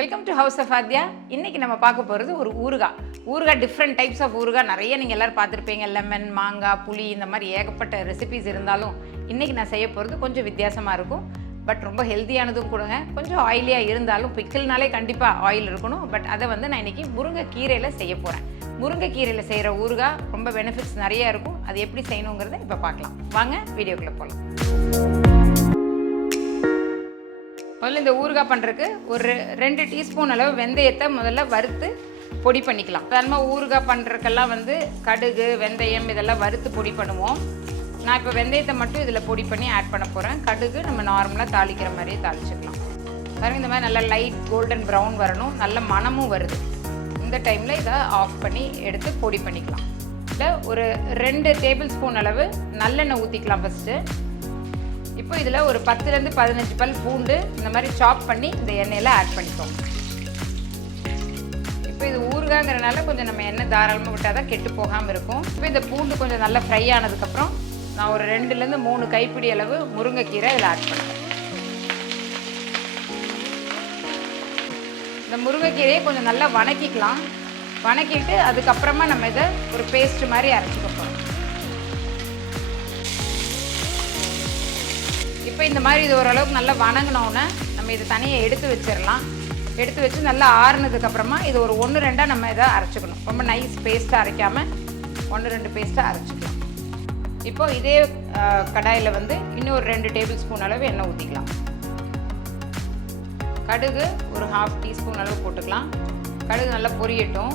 Welcome to house of Aadhya. இன்றைக்கி நம்ம பார்க்க போகிறது ஒரு ஊறுகாய். டிஃப்ரெண்ட் டைப்ஸ் ஆஃப் ஊறுகாய் நிறைய நீங்கள் எல்லோரும் பார்த்துருப்பீங்க. லெமன், மாங்காய், புளி இந்த மாதிரி ஏகப்பட்ட ரெசிபிஸ் இருந்தாலும் இன்றைக்கி நான் செய்ய போகிறது கொஞ்சம் வித்தியாசமாக இருக்கும். பட் ரொம்ப ஹெல்த்தியானதும் கொடுங்க. கொஞ்சம் ஆயிலியாக இருந்தாலும் பிக்கிள்னாலே கண்டிப்பாக ஆயில் இருக்கணும். பட் அதை நான் இன்றைக்கி முருங்கை கீரையில் செய்ய போகிறேன். முருங்கை கீரையில் செய்கிற ஊறுகாய் ரொம்ப பெனிஃபிட்ஸ் நிறையா இருக்கும். அது எப்படி செய்யணுங்கிறத இப்போ பார்க்கலாம். வாங்க வீடியோக்குள்ளே போகலாம். முதல்ல இந்த ஊறுகாய் பண்ணுறதுக்கு ஒரு 2 டீஸ்பூன் அளவு வெந்தயத்தை முதல்ல வறுத்து பொடி பண்ணிக்கலாம். சாதாரணமாக ஊறுகாய் பண்ணுறதுக்கெல்லாம் கடுகு, வெந்தயம் இதெல்லாம் வறுத்து பொடி பண்ணுவோம். நான் இப்போ வெந்தயத்தை மட்டும் இதில் பொடி பண்ணி ஆட் பண்ண போகிறேன். கடுகு நம்ம நார்மலாக தாளிக்கிற மாதிரியே தாளிச்சிக்கலாம். பாருங்கள், இந்த மாதிரி நல்லா லைட் கோல்டன் ப்ரௌன் வரணும். நல்ல மணமும் வருது. இந்த டைமில் இதை ஆஃப் பண்ணி எடுத்து பொடி பண்ணிக்கலாம். இதில் ஒரு 2 டேபிள் ஸ்பூன் அளவு நல்லெண்ணெய் ஊற்றிக்கலாம் ஃபஸ்ட்டு. இப்போ இதில் ஒரு 10லேருந்து 15 பல் பூண்டு இந்த மாதிரி சாப் பண்ணி இந்த எண்ணெயில் ஆட் பண்ணிக்கோங்க. இப்போ இது ஊறுகாங்கிறனால கொஞ்சம் நம்ம எண்ணெய் தாராளமாக விட்டால் தான் கெட்டு போகாமல் இருக்கும். இப்போ இந்த பூண்டு கொஞ்சம் நல்லா ஃப்ரை ஆனதுக்கப்புறம் நான் ஒரு 2லேருந்து 3 கைப்பிடி அளவு முருங்கைக்கீரை இதில் ஆட் பண்ணுறேன். இந்த முருங்கைக்கீரையை கொஞ்சம் நல்லா வணக்கிக்கலாம். வணக்கிட்டு அதுக்கப்புறமா நம்ம இதை ஒரு பேஸ்ட் மாதிரி அரைச்சிக்க போகிறோம். இப்போ இந்த மாதிரி இது ஓரளவுக்கு நல்லா வணங்கினோன்னே நம்ம இதை தனியாக எடுத்து வச்சிடலாம். எடுத்து வச்சு நல்லா ஆறுனதுக்கப்புறமா இது ஒரு 1-2 நம்ம இதை அரைச்சிக்கணும். ரொம்ப நைஸ் பேஸ்ட்டாக அரைக்காமல் 1-2 பேஸ்ட்டாக அரைச்சிக்கலாம். இப்போது இதே கடாயில் இன்னொரு 2 டேபிள் ஸ்பூன் அளவு எண்ணெய் ஊற்றிக்கலாம். கடுகு ஒரு 1/2 டீஸ்பூன் அளவு போட்டுக்கலாம். கடுகு நல்லா பொரியட்டும்.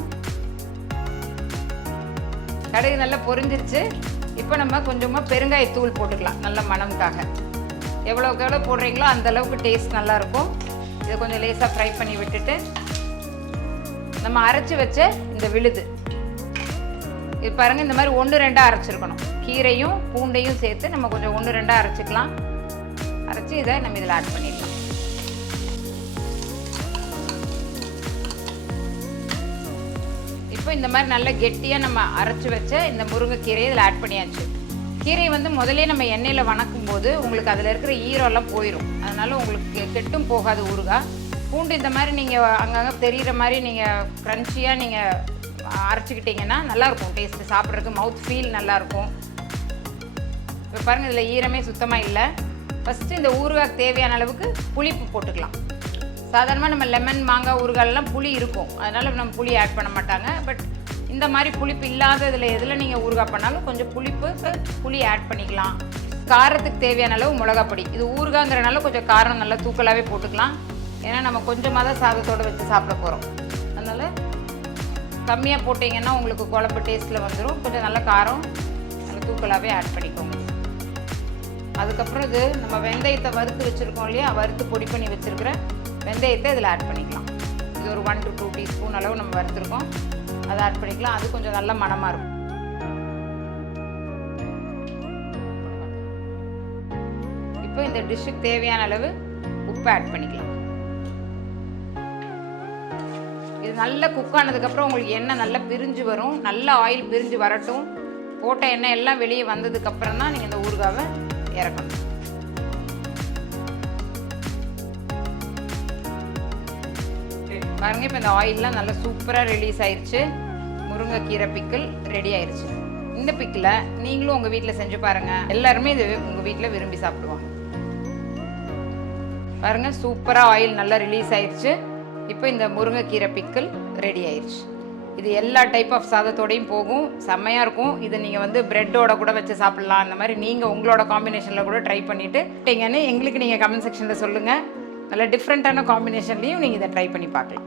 கடுகு நல்லா பொரிஞ்சிருச்சு. இப்போ நம்ம கொஞ்சமாக பெருங்காயத்தூள் போட்டுக்கலாம், நல்ல மணம்காக. எவ்வளோக்கு எவ்வளோ போடுறீங்களோ அந்தளவுக்கு டேஸ்ட் நல்லாயிருக்கும். இதை கொஞ்சம் லேசாக ஃப்ரை பண்ணி விட்டுட்டு நம்ம அரைச்சி வச்ச இந்த விழுது இது பாருங்கள், இந்த மாதிரி 1-2 அரைச்சிருக்கணும். கீரையும் பூண்டையும் சேர்த்து நம்ம கொஞ்சம் 1-2 அரைச்சிக்கலாம். அரைச்சி இதை நம்ம இதில் ஆட் பண்ணிடலாம். இப்போ இந்த மாதிரி நல்லா கெட்டியாக நம்ம அரைச்சி வச்ச இந்த முருங்கைக்கீரையை இதில் ஆட் பண்ணியாச்சு. கீரை முதலே நம்ம எண்ணெயில் வணக்கும் போது உங்களுக்கு அதில் இருக்கிற ஈரம்லாம் போயிடும். அதனால் உங்களுக்கு கெட்டும் போகாது ஊறுகாய். பூண்டு இந்த மாதிரி நீங்கள் அங்கங்கே தெரிகிற மாதிரி நீங்கள் க்ரன்ச்சியாக நீங்கள் அரைச்சிக்கிட்டிங்கன்னா நல்லாயிருக்கும். டேஸ்ட்டு சாப்பிட்றதுக்கு மவுத் ஃபீல் நல்லாயிருக்கும். இப்போ பாருங்கள், இதில் ஈரமே சுத்தமாக இல்லை. ஃபஸ்ட்டு இந்த ஊறுகாய்க்கு தேவையான அளவுக்கு புளிப்பு போட்டுக்கலாம். சாதாரணமாக நம்ம லெமன், மாங்காய் ஊறுகாயெல்லாம் புளி இருக்கும். அதனால் நம்ம புளி ஆட் பண்ண மாட்டாங்க. பட் இந்த மாதிரி புளிப்பு இல்லாத எதில் நீங்கள் ஊறுகாய் பண்ணாலும் கொஞ்சம் புளி ஆட் பண்ணிக்கலாம். காரத்துக்கு தேவையான அளவு மிளகாப்பொடி. இது ஊறுகாங்கிறனால கொஞ்சம் காரம் நல்லா தூக்கலாகவே போட்டுக்கலாம். ஏன்னா நம்ம கொஞ்சமாக தான் சாதத்தோடு வச்சு சாப்பிட போகிறோம். அதனால் கம்மியாக போட்டிங்கன்னா உங்களுக்கு குழம்பு டேஸ்ட்டில் வந்துடும். கொஞ்சம் நல்ல காரம் நல்லா தூக்கலாகவே ஆட் பண்ணிக்கோங்க. அதுக்கப்புறம் இது நம்ம வெந்தயத்தை வறுத்து வச்சுருக்கோம் இல்லையா, வறுத்து பொடி பண்ணி வச்சுருக்கிற வெந்தயத்தை இதில் ஆட் பண்ணிக்கலாம். இது ஒரு 1 to 2 டீஸ்பூன் அளவு நம்ம வறுத்துருக்கோம். அதை ஆட் பண்ணிக்கலாம். அது கொஞ்சம் நல்ல மணமாக இருக்கும். இப்போ இந்த டிஷ்ஷுக்கு தேவையான அளவு உப்பு ஆட் பண்ணிக்கலாம். இது நல்லா குக் ஆனதுக்கப்புறம் உங்களுக்கு எண்ணெய் நல்லா பிரிஞ்சு வரும். நல்ல ஆயில் பிரிஞ்சு வரட்டும். போட்ட எண்ணெய் எல்லாம் வெளியே வந்ததுக்கப்புறம் தான் நீங்கள் இந்த ஊறுகாவை இறக்கணும். பாருங்கள், இப்போ இந்த ஆயிலெலாம் நல்லா சூப்பராக ரிலீஸ் ஆயிடுச்சு. முருங்கை கீரை பிக்கிள் ரெடி ஆயிடுச்சு. இந்த பிக்கில் நீங்களும் உங்கள் வீட்டில் செஞ்சு பாருங்கள். எல்லாருமே இது உங்கள் வீட்டில் விரும்பி சாப்பிடுவாங்க. பாருங்கள், சூப்பராக ஆயில் நல்லா ரிலீஸ் ஆயிடுச்சு. இப்போ இந்த முருங்கை கீரை பிக்கிள் ரெடி ஆயிடுச்சு. இது எல்லா டைப் ஆஃப் சாதத்தோடையும் போகும். செம்மையாக இருக்கும். இது நீங்கள் ப்ரெட்டோட கூட வச்சு சாப்பிட்லாம். அந்த மாதிரி நீங்கள் உங்களோட காம்பினேஷனில் கூட ட்ரை பண்ணிவிட்டு எங்களுக்கு நீங்கள் கமெண்ட் செக்ஷனில் சொல்லுங்கள். நல்ல டிஃப்ரெண்ட்டான காம்பினேஷன்லேயும் நீங்கள் இதை ட்ரை பண்ணி பார்க்கலாம்.